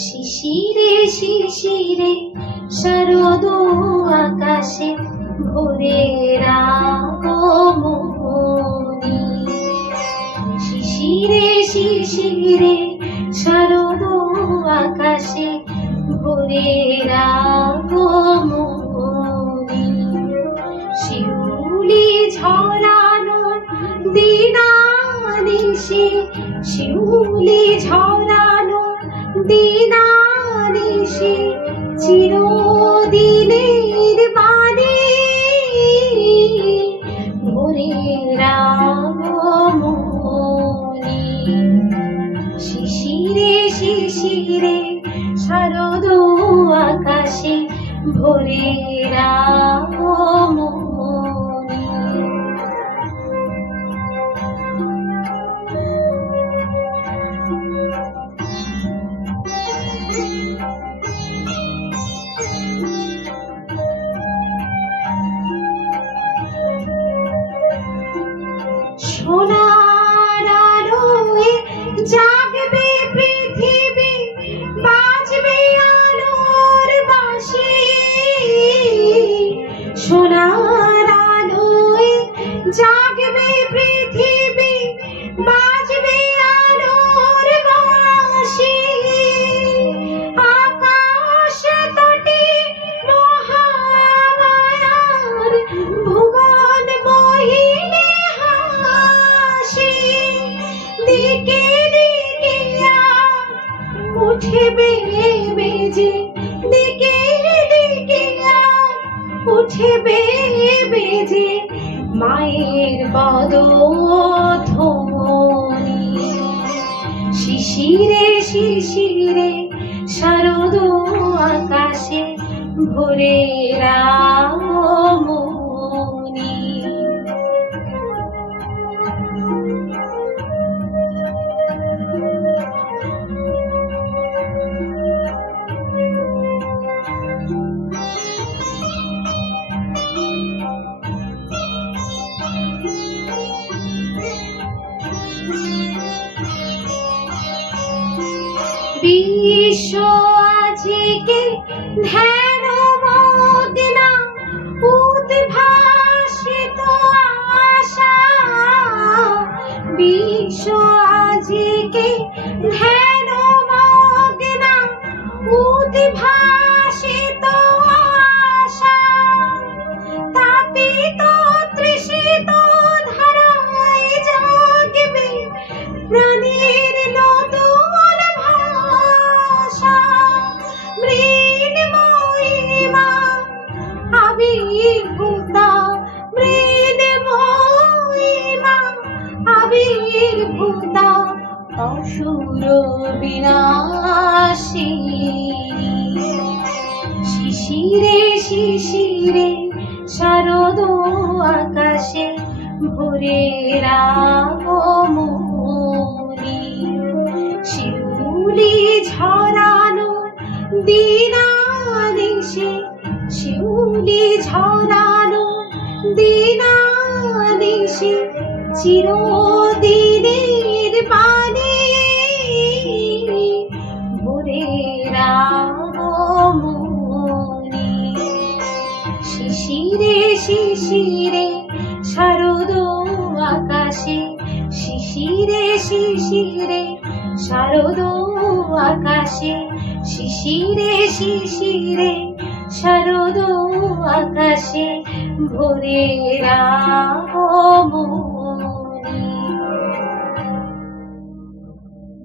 শিশিরে শিশিরে শারদ আকাশে ভোরের আগমনী। শিশিরে শিশিরে শারদ আকাশে ভোরের আগমনী। শিউলি ঝরানো দিনানিশে, শিউলি ঝরানো দিনানিশে চিরদিনের বাণী ভোরের আগমনী। শিশিরে শিশিরে শারদ আকাশে ভোরের আগমনী। সোনার আলোয় জাগবে পৃথিবী, বাজবে আলোর বাঁশি। সোনার আলোয় জাগবে পৃথিবী, বাজবে আলোর বাঁশি। আকাশ তটে মহামায়ার ভুবন মোহিনী হাসি। দিকে দিকে উঠবে বেজে, দিকে দিকে উঠবে বেজে মায়ের পদধ্বনি। শিশিরে শিশিরে শারদ আকাশে ভোরের আগমনী। বিশ্ব আজকে ধ্যান মগ্না, উদ্ভাসিত আশা। বিশ্ব আজকে ধ্যান মগ্না, উদ্ভাসিত আশা। তাপিত তৃষিত ধারায় জাগবে প্রাণের নতুন ভাষা। মৃন্ময়ীমা আবির্ভূতা, মৃন্ময়ীমা আবির্ভূতা অসুর বিনাশিনী। শিশিরে শিশিরে শারদ আকাশে ভোরের আগমনী। শিউলি ঝরানো দিনানিশে, শিউলি ঝরানো দিনানিশে চিরদিনের বাণী ভোরের আগমনী। শিশিরে শিশিরে শারদ আকাশে, শিশিরে শিশিরে শারদ আকাশে, শিশিরে শিশিরে শারদ আকাশে ভোরের আগমনী।